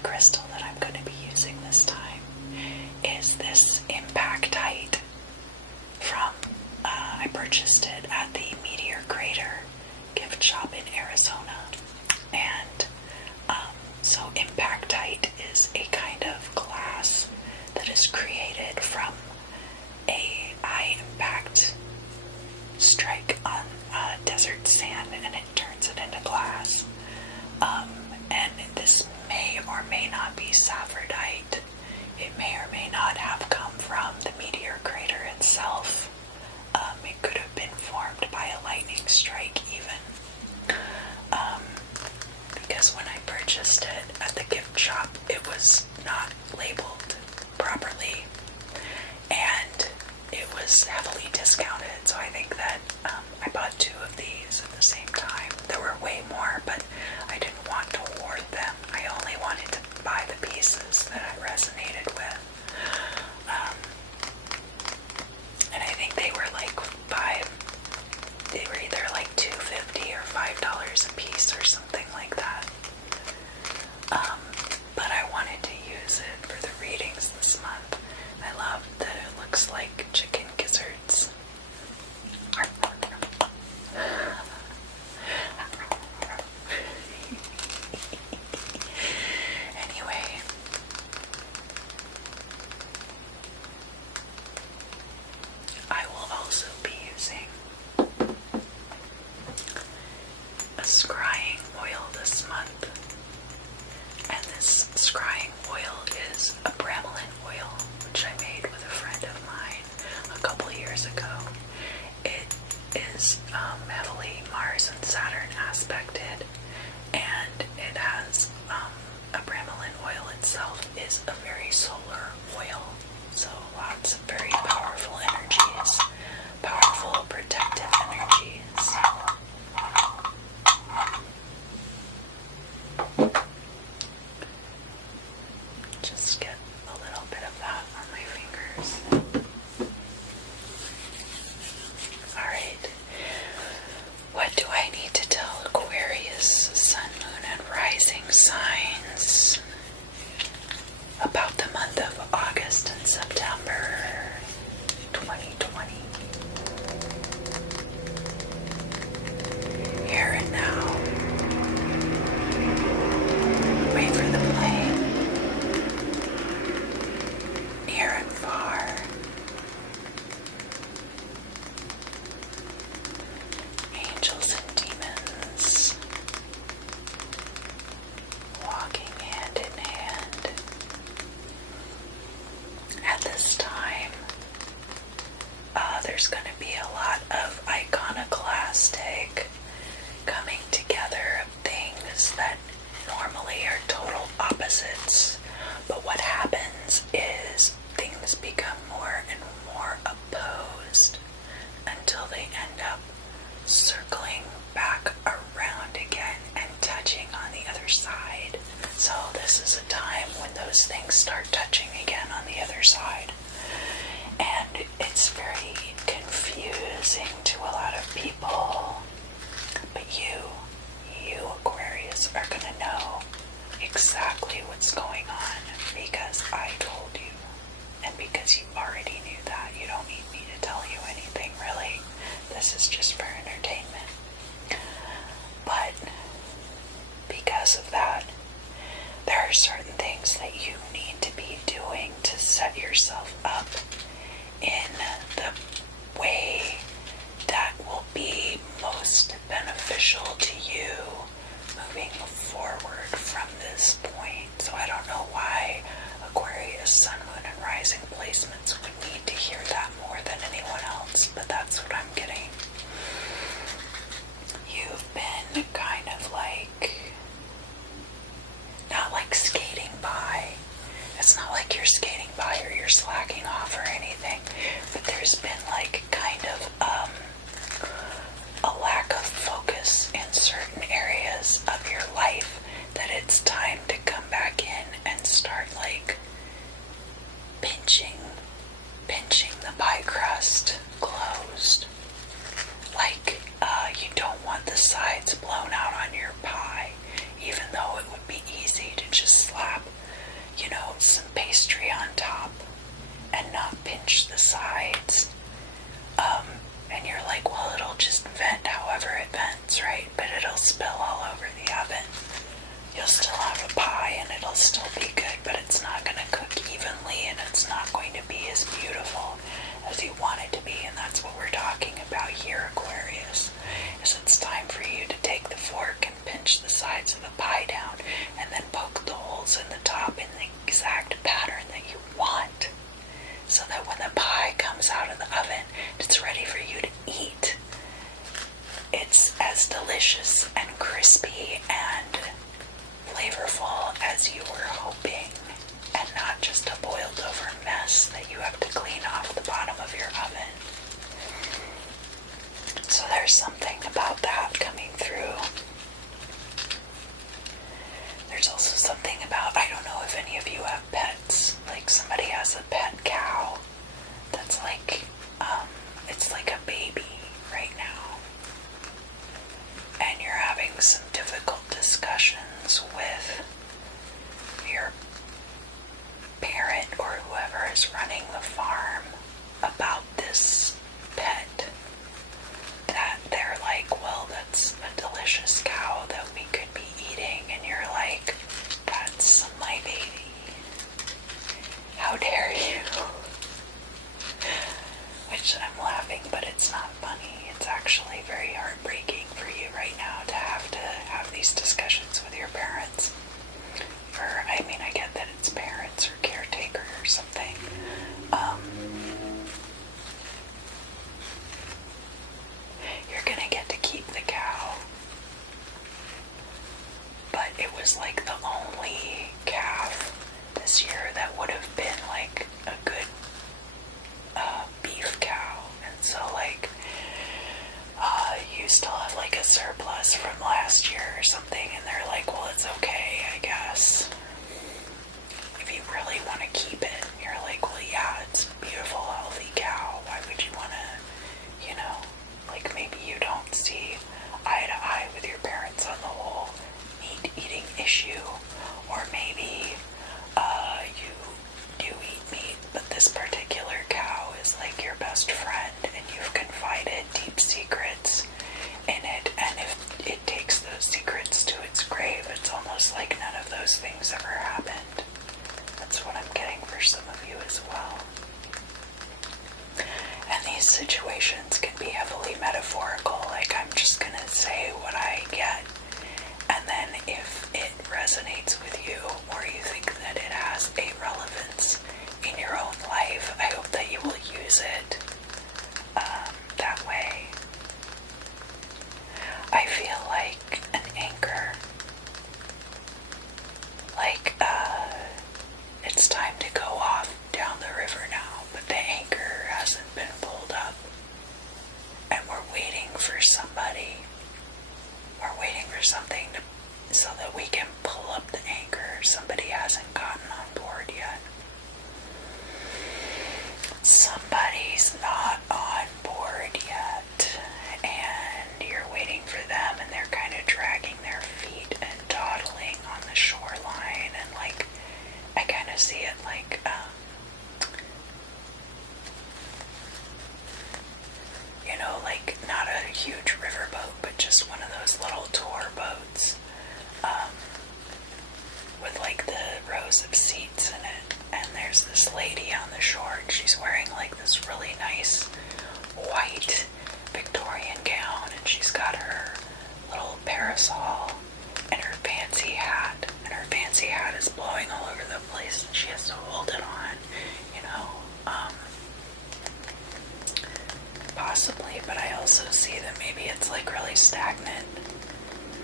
the crystal that I'm going to be using this time is this impactite from, I purchased it at the Meteor Crater gift shop in Arizona. And so impactite is a kind of glass that is created from a high impact strike on desert sand, and it turns it into glass. And this may or may not be saffordite. It may or may not have come from the Meteor Crater itself. It could have been formed by a lightning strike even. Because when I purchased it at the gift shop, it was not labeled properly. And it was heavily discounted, so I think that I bought 2 of these at the same time. There were way more, but I didn't want to hoard them. I only wanted to buy the pieces that I resonated with. And I think they were like they were either like $2.50 or $5 a piece or something like that. But I wanted to use it for the readings this month. I love that it looks like chicken gizzards. Anyway, I will also be using a scrying oil this month. And this scrying oil is a bromelain oil, which I made with a friend of mine a couple years ago. It is heavily Mars and Saturn aspected, and it has a bromelain oil itself is a very solar oil, so lots of very powerful energies, powerful protective energies. Just get a little bit of that on my fingers. Alright, what do I need to tell Aquarius, Sun, Moon, and Rising signs about the month of August and September 2020? Here and now. Wait for the plane. Near and far. Angels and demons walking hand in hand. At this time, there's going to be a lot of iconoclastic coming together of things that normally are total opposites. But what happens is things become more and more opposed until they end up circling back around again and touching on the other side. So this is a time when those things start touching again on the other side. And it's very confusing to a lot of people. But you Aquarius, are going to know exactly what's going on because I told you. And because you already knew that, you don't need me to tell you anything, really. This is just for entertainment. But because of that, there are certain things that you need to be doing to set yourself up in the way that will be most beneficial to you moving forward from this point. So I don't know why Aquarius, Sun, Moon, and Rising placements would need to hear that more than anyone else, but that's what I'm getting. You've been kind of like, not like skating by. It's not like you're skating by or you're slacking off or anything, but there's been like kind of a lack of focus in certain areas of your life that it's time to come back in and start like pinching the pie crust closed. Like you don't want the sides blown out on your pie, even though it would be easy to just slap things ever happened. That's what I'm getting for some of you as well. And these situations can be heavily metaphorical, like I'm just gonna say what I get, and then if it resonates with you or you think that it has a relevance in your own life, I hope that you will use it that way. I feel like an anchor. Like, it's time to go off down the river now, but the anchor hasn't been pulled up. And we're waiting for somebody. We're waiting for something so that we can pull up the anchor. Somebody hasn't gotten on board yet. Somebody's not on board yet. And you're waiting for them, and they're kind of dragging their feet and dawdling on the shoreline. And like, I kind of see it like, you know, like not a huge riverboat, but just one of those little tour boats, with like the rows of seats in it. And there's this lady on the shore, and she's wearing like this really nice white Victorian gown, and she's got her little parasol and her fancy hat, and her fancy hat is blowing all over the place, and she has to hold it on, you know, possibly, but I also see that maybe it's like really stagnant.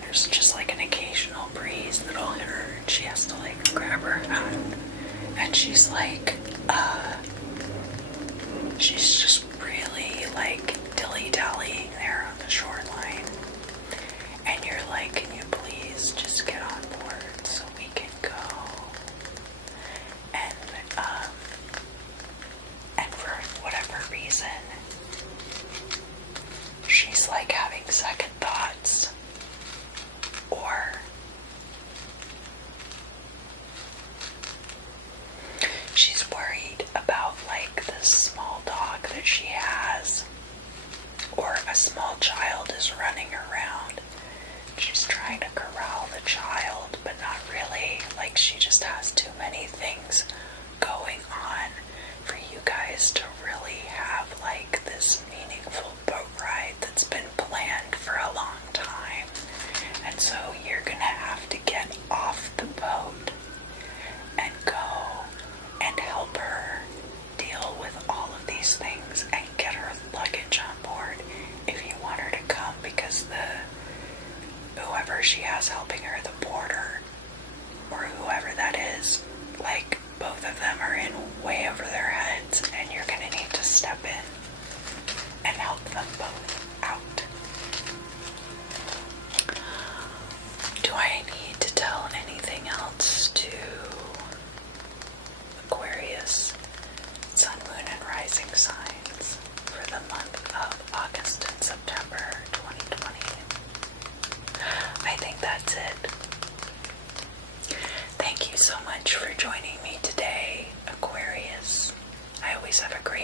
There's just like an occasional breeze that'll hit her, and she has to like grab her hat, and she's like, she's just really like dilly-dallying there on the shoreline, and you're like, can you please just get on board so we can go? And for whatever reason, she's like having second thoughts, or she's worried about like this small dog that she has, or a small child is running around. She's trying to corral the child, but not really. Like, she just has too many things going on for you guys to really have like this meaningful boat ride that's been planned for a long time. And so you're gonna have to get off the boat and go and help her deal with all of these things and get her luggage on board if you want her to come, because whoever she has helping her, the porter or whoever that is, like, both of them are in way over their heads, and you're gonna need to step in and help them both out. Do I need to tell anything else to Aquarius, Sun, Moon, and Rising signs for the month of August and September 2020? I think that's it. Thank you so much for joining me today, Aquarius. I always have a great